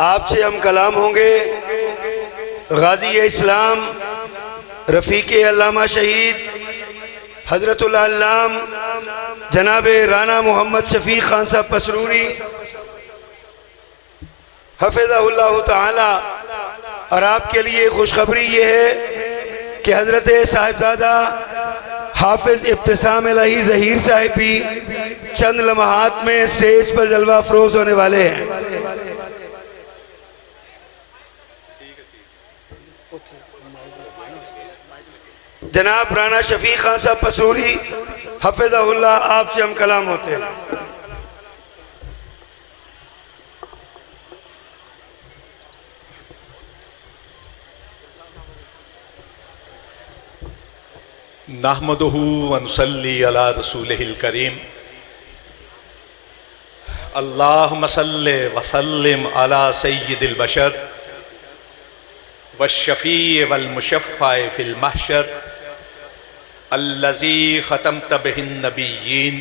آپ سے ہم کلام ہوں گے غازی اسلام رفیق علامہ شہید حضرت العلام جناب رانا محمد شفیق خان صاحب پسروری حفظہ اللہ تعالی۔ اور آپ کے لیے خوشخبری یہ ہے کہ حضرت صاحبزادہ حافظ ابتسام الہی ظہیر صاحب بھی چند لمحات میں اسٹیج پر جلوہ افروز ہونے والے ہیں۔ جناب رانا شفیق خان صاحب پسروری حفظہ اللہ، آپ سے ہم کلام ہوتے ہیں۔ نحمدہ ونصلی علی رسولہ الکریم اللہم صلی وسلم علی سید البشر والشفیع والمشفع فی المحشر الذی ختمت بہ النبیین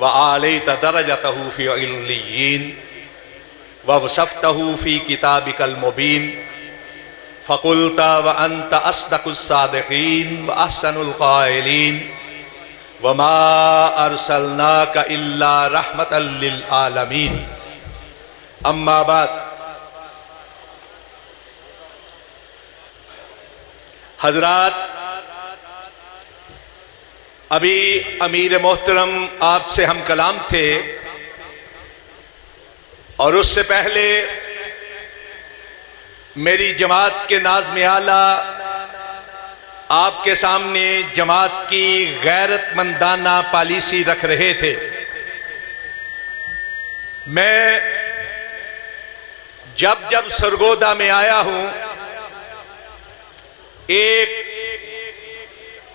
وعالیت درجتہ فی علیین ووصفتہ فی کتابک المبین فقلت وانت اصدق الصادقین واحسن القائلین وما ارسلناک الا رحمتا للعالمین۔ اما بعد، حضرات، ابھی امیر محترم آپ سے ہم کلام تھے اور اس سے پہلے میری جماعت کے ناظم اعلیٰ آپ کے سامنے جماعت کی غیرت مندانہ پالیسی رکھ رہے تھے۔ میں جب سرگودا میں آیا ہوں ایک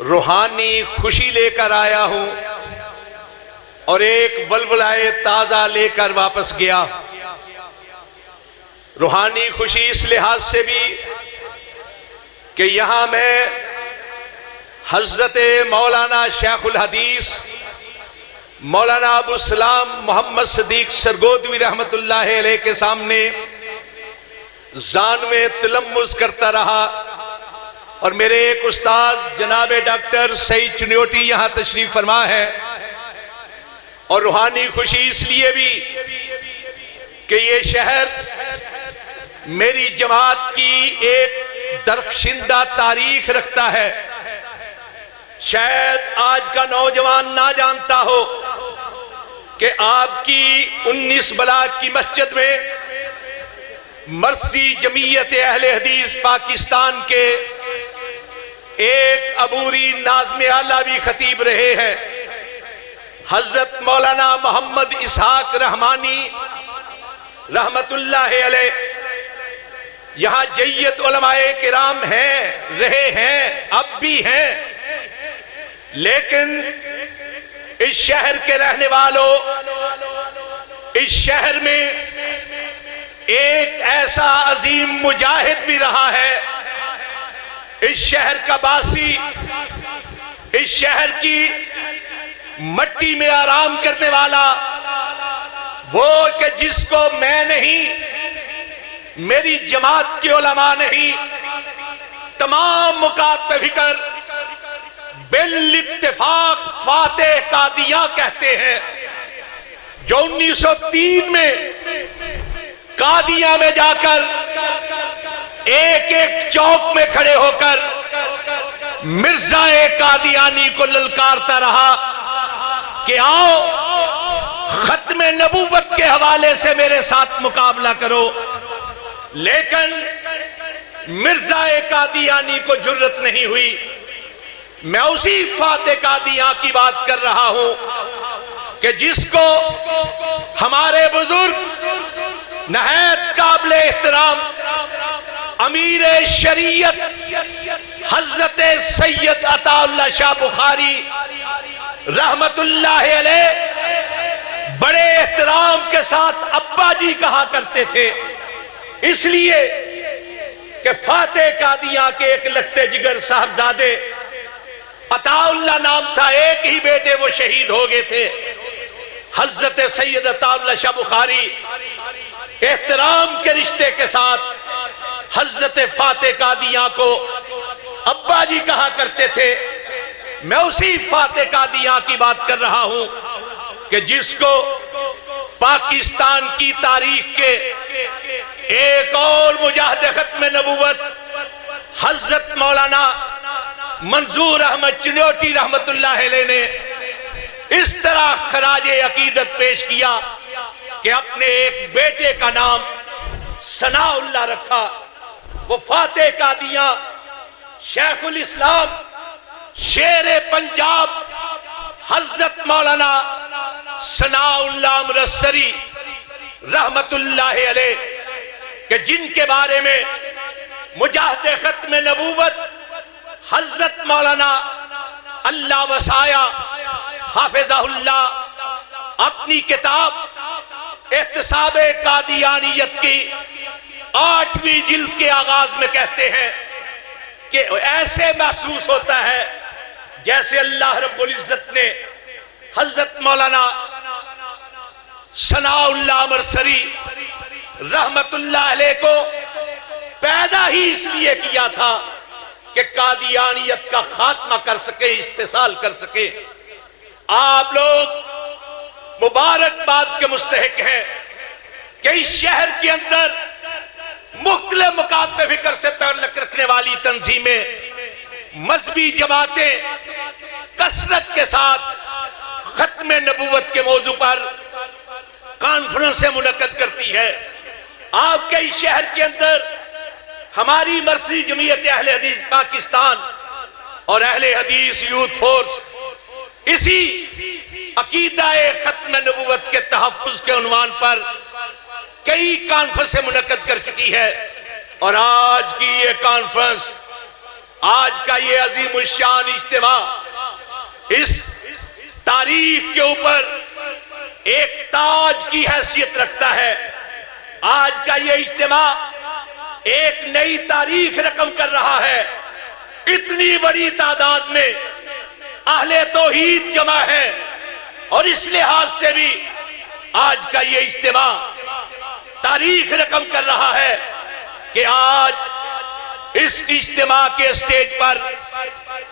روحانی خوشی لے کر آیا ہوں اور ایک ولولائے تازہ لے کر واپس گیا۔ روحانی خوشی اس لحاظ سے بھی کہ یہاں میں حضرت مولانا شیخ الحدیث مولانا ابو السلام محمد صدیق سرگودوی رحمت اللہ علیہ کے سامنے زانویں تلمذ کرتا رہا، اور میرے ایک استاد جناب ڈاکٹر سعید چنیوٹی یہاں تشریف فرما ہے۔ اور روحانی خوشی اس لیے بھی کہ یہ شہر میری جماعت کی ایک درخشندہ تاریخ رکھتا ہے۔ شاید آج کا نوجوان نہ جانتا ہو کہ آپ کی 19 بلاک کی مسجد میں مرکزی جمعیت اہل حدیث پاکستان کے ایک عبوری ناظم اعلیٰ بھی خطیب رہے ہیں، حضرت مولانا محمد اسحاق رحمانی رحمت اللہ علیہ۔ یہاں جیت علماء کرام ہیں، رہے ہیں، اب بھی ہیں، لیکن اس شہر کے رہنے والوں، اس شہر میں ایک ایسا عظیم مجاہد بھی رہا ہے، اس شہر کا باسی، اس شہر کی مٹی میں آرام کرنے والا، وہ کہ جس کو میں نہیں، میری جماعت کے علماء نہیں، تمام مکاتب فکر بالاتفاق فاتح قادیاں کہتے ہیں، جو 1903 میں قادیاں میں جا کر ایک ایک چوک میں کھڑے ہو کر مرزا قادیانی کو للکارتا رہا کہ آؤ ختم نبوت کے حوالے سے میرے ساتھ مقابلہ کرو، لیکن مرزا قادیانی کو جرت نہیں ہوئی۔ میں اسی فاتح قادیاں کی بات کر رہا ہوں کہ جس کو ہمارے بزرگ نہایت قابل احترام امیر شریعت حضرت سید عطا اللہ شاہ بخاری رحمت اللہ علیہ بڑے احترام کے ساتھ ابا جی کہا کرتے تھے، اس لیے کہ فاتح قادیاں کے ایک لختے جگر صاحبزادے عطا اللہ نام تھا، ایک ہی بیٹے وہ شہید ہو گئے تھے، حضرت سید عطا اللہ شاہ بخاری احترام کے رشتے کے ساتھ حضرت فاتح قادیاں کو ابا جی کہا کرتے تھے، میں اسی فاتح قادیاں کی بات کر رہا ہوں کہ جس کو پاکستان کی تاریخ کے ایک اور مجاہد ختم نبوت حضرت مولانا منظور احمد چنوٹی رحمت اللہ علیہ نے اس طرح خراج عقیدت پیش کیا کہ اپنے ایک بیٹے کا نام ثناء اللہ رکھا۔ وہ فاتح قادیاں شیخ الاسلام شیر پنجاب حضرت مولانا ثناء اللہ امرتسری رحمت اللہ علیہ کہ جن کے بارے میں مجاہد ختم نبوت حضرت مولانا اللہ وسایا حافظہ اللہ اپنی کتاب احتساب قادیانیت کی 8ویں جلد کے آغاز میں کہتے ہیں کہ ایسے محسوس ہوتا ہے جیسے اللہ رب العزت نے حضرت مولانا ثناء اللہ امرتسری رحمت اللہ علیہ کو پیدا ہی اس لیے کیا تھا کہ قادیانیت کا خاتمہ کر سکے، استحصال کر سکے۔ آپ لوگ مبارکباد کے مستحق ہیں کہ اس شہر کے اندر مختلف مکاتب فکر سے تعلق رکھنے والی تنظیمیں، مذہبی جماعتیں کثرت کے ساتھ ختم نبوت کے موضوع پر کانفرنسیں منعقد کرتی ہے۔ آپ کے اس شہر کے اندر ہماری مرسی جمعیت اہل حدیث پاکستان اور اہل حدیث یوتھ فورس اسی عقیدہ ختم نبوت کے تحفظ کے عنوان پر کئی کانفرنسیں منعقد کر چکی ہے، اور آج کی یہ کانفرنس، آج کا یہ عظیم الشان اجتماع اس تاریخ کے اوپر ایک تاج کی حیثیت رکھتا ہے۔ آج کا یہ اجتماع ایک نئی تاریخ رقم کر رہا ہے۔ اتنی بڑی تعداد میں اہل توحید جمع ہے، اور اس لحاظ سے بھی آج کا یہ اجتماع تاریخ رقم کر رہا ہے کہ آج اس اجتماع کے اسٹیج پر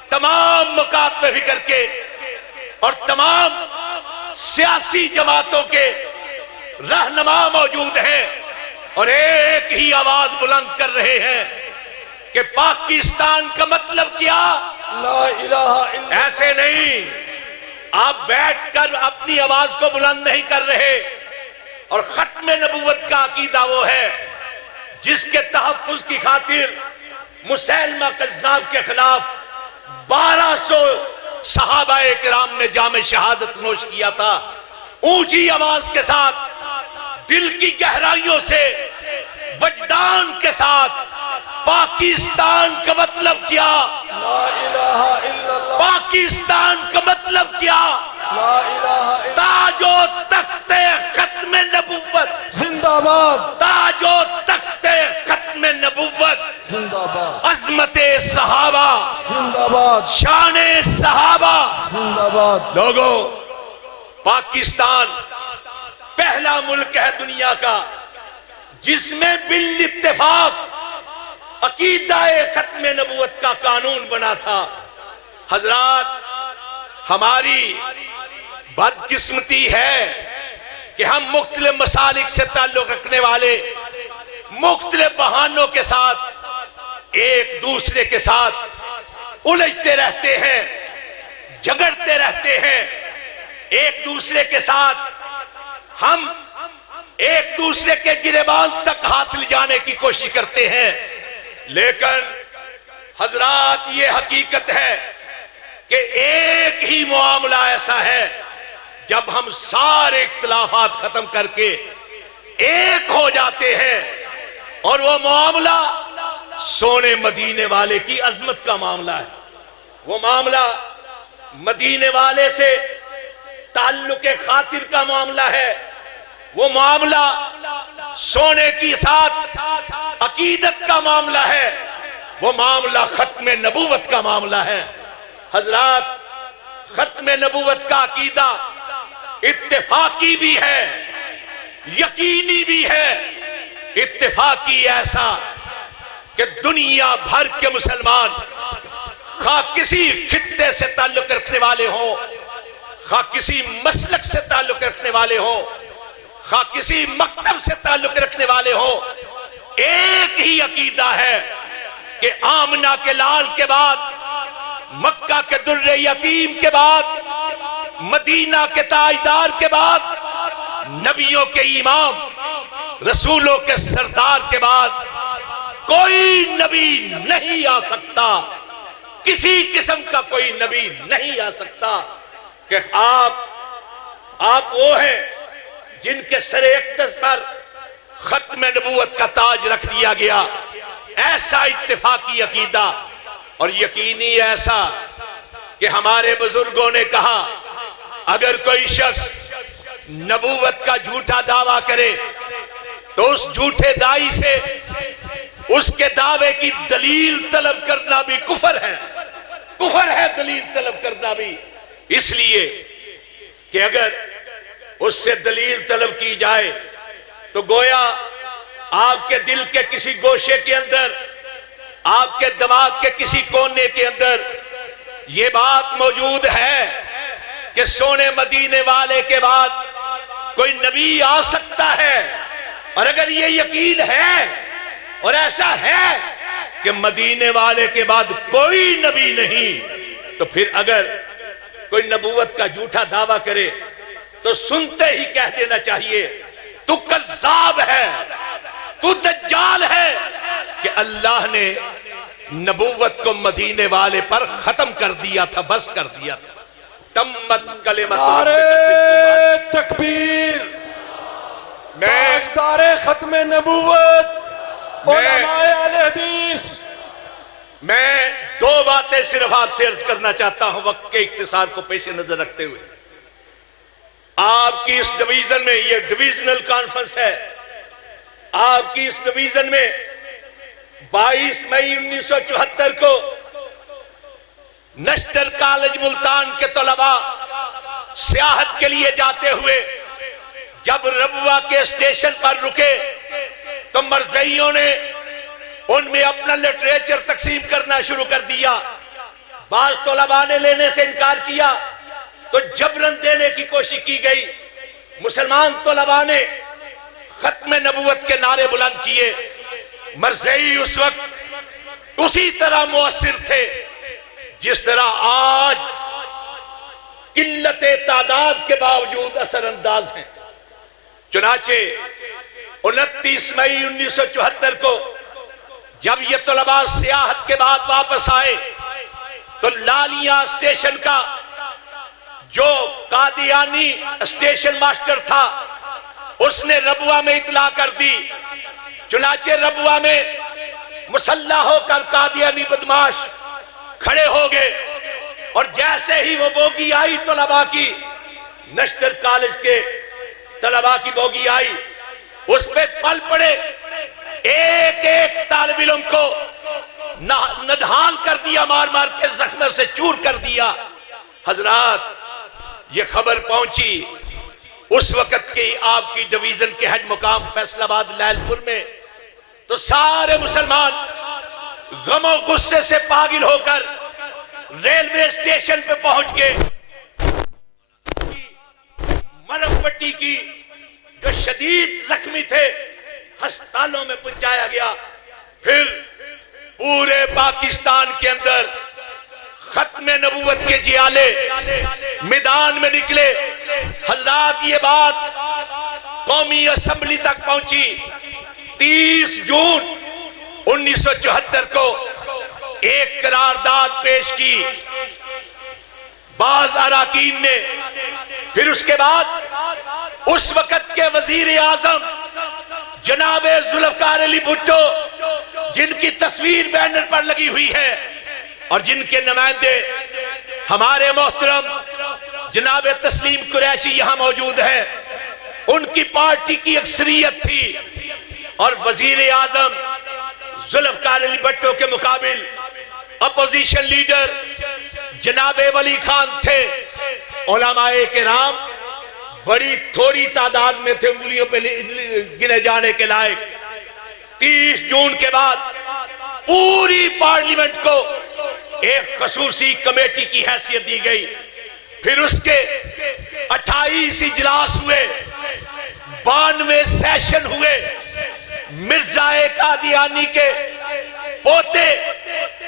تمام مکاتب فکر کے اور تمام سیاسی جماعتوں کے رہنما موجود ہیں، اور ایک ہی آواز بلند کر رہے ہیں کہ پاکستان کا مطلب کیا؟ لا الہ الا ایسے نہیں آپ بیٹھ کر اپنی آواز کو بلند نہیں کر رہے، اور ختم نبوت کا عقیدہ وہ ہے جس کے تحفظ کی خاطر مسیلمہ کذاب کے خلاف 1200 صحابہ کرام نے جام شہادت نوش کیا تھا۔ اونچی آواز کے ساتھ، دل کی گہرائیوں سے، وجدان کے ساتھ، پاکستان کا مطلب کیا؟ لا الہ الا اللہ پاکستان کا مطلب کیا؟ لا الہ الا تاج و تخت ختم نبوت، زندہ باد تاج و تخت ختم نبوت، زندہ باد عظمت صحابہ، زندہ باد شان صحابہ۔ زندہ باد لوگوں، پاکستان پہلا ملک ہے دنیا کا جس میں بالاتفاق عقیدہ ختم نبوت کا قانون بنا تھا۔ حضرات، ہماری بدقسمتی ہے کہ ہم مختلف مسالک سے تعلق رکھنے والے مختلف بہانوں کے ساتھ ایک دوسرے کے ساتھ الجھتے رہتے ہیں، جھگڑتے رہتے ہیں۔ ایک دوسرے کے ساتھ ہم ایک دوسرے کے گریبان تک ہاتھ لے جانے کی کوشش کرتے ہیں، لیکن حضرات یہ حقیقت ہے کہ ایک ہی معاملہ ایسا ہے جب ہم سارے اختلافات ختم کر کے ایک ہو جاتے ہیں، اور وہ معاملہ سونے مدینے والے کی عظمت کا معاملہ ہے۔ وہ معاملہ مدینے والے سے تعلق خاطر کا معاملہ ہے۔ وہ معاملہ سونے کی ساتھ عقیدت کا معاملہ ہے۔ وہ معاملہ ختم نبوت کا معاملہ ہے۔ حضرات، ختم نبوت کا عقیدہ اتفاقی بھی ہے یقینی بھی ہے، اتفاقی ایسا کہ دنیا بھر کے مسلمان خواہ کسی خطے سے تعلق رکھنے والے ہوں، خواہ کسی مسلک سے تعلق رکھنے والے ہوں، خواہ کسی مکتب سے تعلق رکھنے والے ہوں، ایک ہی عقیدہ ہے کہ آمنہ کے لال کے بعد، مکہ کے در یتیم کے بعد، مدینہ کے تاجدار کے بعد، نبیوں کے امام، رسولوں کے سردار کے بعد کوئی نبی نہیں آ سکتا، کسی قسم کا کوئی نبی نہیں آ سکتا کہ آپ وہ ہیں جن کے سر اقدس پر ختم نبوت کا تاج رکھ دیا گیا۔ ایسا اتفاقی عقیدہ اور یقینی ایسا کہ ہمارے بزرگوں نے کہا اگر کوئی شخص نبوت کا جھوٹا دعویٰ کرے تو اس جھوٹے دائی سے اس کے دعوے کی دلیل طلب کرنا بھی کفر ہے، کفر ہے دلیل طلب کرنا بھی، اس لیے کہ اگر اس سے دلیل طلب کی جائے تو گویا آپ کے دل کے کسی گوشے کے اندر، آپ کے دماغ کے کسی کونے کے اندر یہ بات موجود ہے کہ سونے مدینے والے کے بعد کوئی نبی آ سکتا ہے، اور اگر یہ یقین ہے اور ایسا ہے کہ مدینے والے کے بعد کوئی نبی نہیں، تو پھر اگر کوئی نبوت کا جھوٹا دعویٰ کرے تو سنتے ہی کہہ دینا چاہیے تو کذاب ہے، تو دجال ہے، کہ اللہ نے نبوت کو مدینے والے پر ختم کر دیا تھا، بس کر دیا تھا۔ تمت کلمت نعرہ تکبیر، تاجدار ختم نبوت علماء اہل حدیث۔ میں دو باتیں صرف آپ سے عرض کرنا چاہتا ہوں وقت کے اختصار کو پیش نظر رکھتے ہوئے۔ آپ کی اس ڈویژن میں، یہ ڈویژنل کانفرنس ہے، آپ کی اس ڈویژن میں 22 مئی 1974 کو نشتر کالج ملتان کے طلباء سیاحت کے لیے جاتے ہوئے جب ربوہ کے اسٹیشن پر رکے تو مرزائیوں نے ان میں اپنا لٹریچر تقسیم کرنا شروع کر دیا۔ بعض طلباء نے لینے سے انکار کیا تو جبرن دینے کی کوشش کی گئی۔ مسلمان طلباء نے ختم نبوت کے نعرے بلند کیے۔ مرزائی اس وقت اسی طرح مؤثر تھے جس طرح آج قلت تعداد کے باوجود اثر انداز ہیں۔ چنانچہ 29 مئی 1974 کو جب یہ طلباء سیاحت کے بعد واپس آئے تو لالیاں اسٹیشن کا جو قادیانی اسٹیشن ماسٹر تھا اس نے ربوہ میں اطلاع کر دی۔ چنانچہ ربوہ میں مسلح ہو کر قادیانی بدماش کھڑے ہو گئے، اور جیسے ہی وہ بوگی آئی طلباء کی، نشتر کالج کے طلباء کی بوگی آئی، اس پہ پل پڑے، ایک ایک طالب علم کو ندھال کر دیا، مار مار کے زخموں سے چور کر دیا۔ حضرات، یہ خبر پہنچی اس وقت کی آپ کی ڈویژن کے ہیڈ مقام فیصل آباد لیل پور میں، تو سارے مسلمان غم و غصے سے پاگل ہو کر ریلوے اسٹیشن پہ پہنچ گئے۔ مرم پٹی کی جو شدید زخمی تھے ہسپتالوں میں پہنچایا گیا۔ پھر پورے پاکستان کے اندر ختم نبوت کے جیالے میدان میں نکلے۔ حضرات، یہ بات قومی اسمبلی تک پہنچی۔ 30 جون 1974 کو ایک قرارداد پیش کی بعض اراکین نے۔ پھر اس کے بعد اس وقت کے وزیر اعظم جناب ذوالفقار علی بھٹو، جن کی تصویر بینر پر لگی ہوئی ہے اور جن کے نمائندے ہمارے محترم جناب تسلیم قریشی یہاں موجود ہیں، ان کی پارٹی کی اکثریت تھی، اور وزیر اعظم ذوالفقار علی بھٹو کے مقابل اپوزیشن لیڈر جناب ولی خان تھے۔ علماء کرام بڑی تھوڑی تعداد میں تھے، انگلیوں پہ گنے جانے کے لائق۔ 30 جون کے بعد پوری پارلیمنٹ کو ایک خصوصی کمیٹی کی حیثیت دی گئی۔ پھر اس کے 28 اجلاس ہوئے، 92 سیشن ہوئے۔ مرزا قادیانی کے پوتے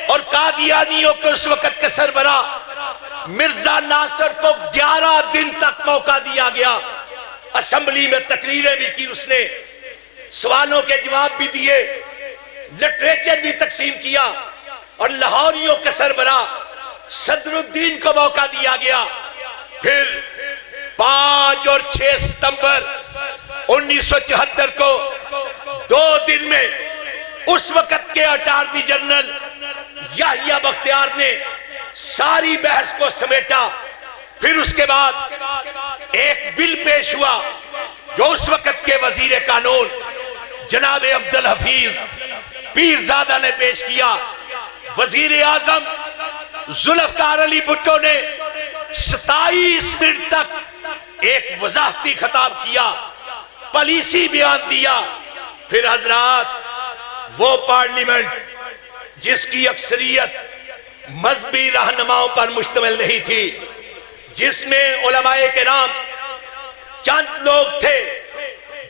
اور قادیانیوں کے اس وقت کے سربراہ مرزا ناصر کو 11 دن تک موقع دیا گیا۔ اسمبلی میں تقریریں بھی کی اس نے، سوالوں کے جواب بھی دیے، لٹریچر بھی تقسیم کیا، اور لاہوریوں کے سربراہ صدر الدین کو موقع دیا گیا۔ پھر 5 اور 6 ستمبر 1974 کو 2 دن میں اس وقت کے اٹارنی جنرل یحییٰ بختیار نے ساری بحث کو سمیٹا۔ پھر اس کے بعد ایک بل پیش ہوا جو اس وقت کے وزیر قانون جناب عبدالحفیظ پیرزادہ نے پیش کیا۔ وزیر اعظم ذوالفقار علی بھٹو نے 27 منٹ تک ایک وضاحتی خطاب کیا، پالیسی بیان دیا۔ پھر حضرات، وہ پارلیمنٹ جس کی اکثریت مذہبی رہنماؤں پر مشتمل نہیں تھی، جس میں علماء کرام چند لوگ تھے،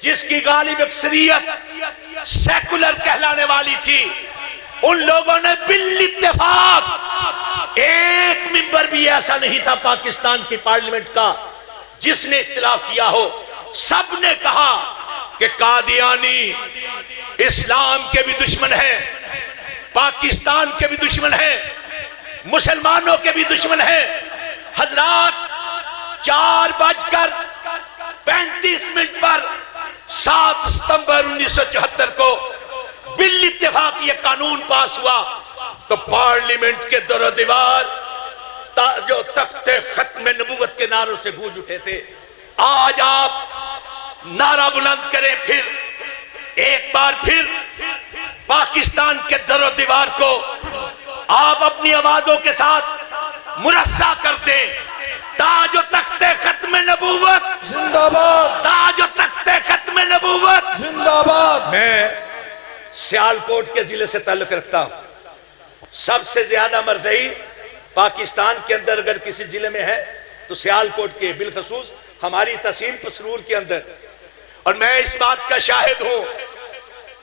جس کی غالب اکثریت سیکولر کہلانے والی تھی، ان لوگوں نے بالاتفاق، ایک ممبر بھی ایسا نہیں تھا پاکستان کی پارلیمنٹ کا جس نے اختلاف کیا ہو۔ سب نے کہا کہ قادیانی اسلام کے بھی دشمن ہیں، پاکستان کے بھی دشمن ہیں، مسلمانوں کے بھی دشمن ہیں۔ حضرات، 4:35 پر 7 ستمبر 1974 کو بالاتفاق یہ قانون پاس ہوا تو پارلیمنٹ کے در و دیوار جو تخت ختم نبوت کے نعروں سے گونج اٹھے تھے۔ آج آپ نعرہ بلند کریں، پھر ایک بار پھر پاکستان کے در و دیوار کو آپ اپنی آوازوں کے ساتھ مرصع کر دیں۔ تاج و تخت ختم نبوت زندہ باد، تاج و تخت ختم نبوت زندہ باد۔ میں سیالکوٹ کے ضلع سے تعلق رکھتا ہوں۔ سب سے زیادہ مرزئی پاکستان کے اندر اگر کسی ضلع میں ہے تو سیالکوٹ کے، بالخصوص ہماری تحصیل پسرور کے اندر۔ اور میں اس بات کا شاہد ہوں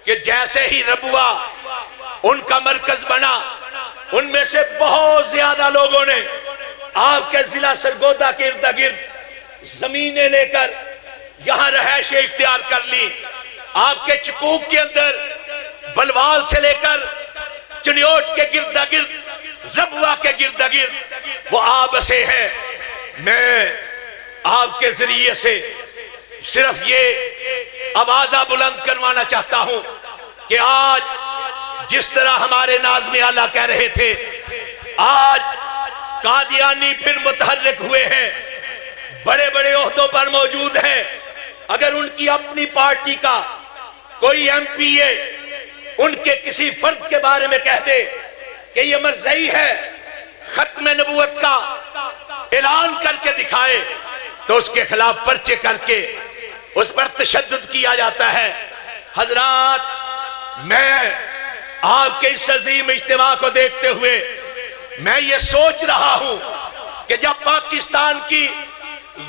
کہ جیسے ہی ربوہ ان کا مرکز بنا، ان میں سے بہت زیادہ لوگوں نے آپ کے ضلع سرگودا کے ارد گرد زمینیں لے کر یہاں رہائشیں اختیار کر لی۔ آپ کے چکوک کے اندر بلوال سے لے کر چنیوٹ کے گرد گرد، ربوہ کے گرد گرد وہ آبسے ہیں۔ میں آپ کے ذریعے سے صرف یہ آوازہ بلند کروانا چاہتا ہوں کہ آج جس طرح ہمارے ناظم اعلیٰ کہہ رہے تھے، آج قادیانی پھر متحرک ہوئے ہیں، بڑے بڑے عہدوں پر موجود ہیں۔ اگر ان کی اپنی پارٹی کا کوئی ایم پی اے ان کے کسی فرد کے بارے میں کہہ دے کہ یہ مرزئی ہے، ختم نبوت کا اعلان کر کے دکھائے، تو اس کے خلاف پرچے کر کے اس پر تشدد کیا جاتا ہے۔ حضرات، میں آپ کے اس عظیم اجتماع کو دیکھتے ہوئے میں یہ سوچ رہا ہوں کہ جب پاکستان کی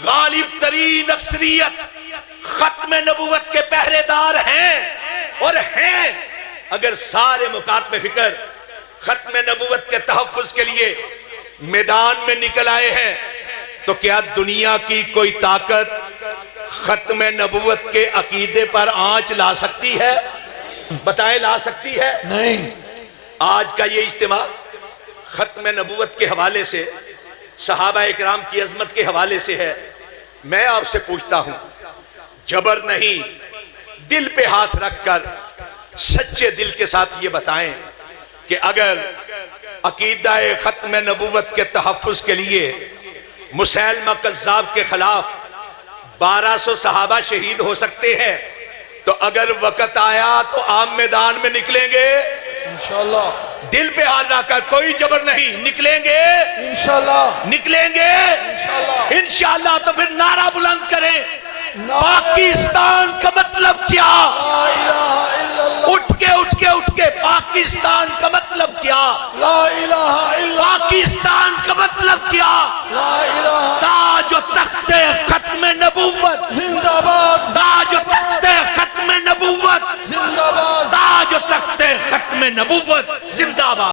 غالب ترین اکثریت ختم نبوت کے پہرے دار ہیں اور ہیں، اگر سارے مکاتب فکر ختم نبوت کے تحفظ کے لیے میدان میں نکل آئے ہیں، تو کیا دنیا کی کوئی طاقت ختم نبوت کے عقیدے پر آنچ لا سکتی ہے؟ بتائیں، لا سکتی ہے؟ نہیں۔ آج کا یہ اجتماع ختم نبوت کے حوالے سے، صحابہ اکرام کی عظمت کے حوالے سے ہے۔ میں آپ سے پوچھتا ہوں، جبر نہیں، دل پہ ہاتھ رکھ کر سچے دل کے ساتھ یہ بتائیں کہ اگر عقیدہ ختم نبوت کے تحفظ کے لیے مسیلمہ کذاب کے خلاف 1200 صحابہ شہید ہو سکتے ہیں، تو اگر وقت آیا تو عام میدان میں نکلیں گے؟ انشاءاللہ۔ دل پہ ہاتھ رکھ کر، کوئی جبر نہیں، نکلیں گے انشاءاللہ نکلیں گے انشاءاللہ انشاءاللہ۔ تو پھر نعرہ بلند کریں، پاکستان کا مطلب کیا؟ لا الہ الا اللہ اٹھ کے پاکستان کا مطلب کیا؟ لا الہ الا اللہ پاکستان کا مطلب کیا؟ لا الہ تاج و تخت ختم نبوت، زندہ باد تاج و تخت ختم نبوت، زندہ باد تاج و تخت ختم نبوت، زندہ باد۔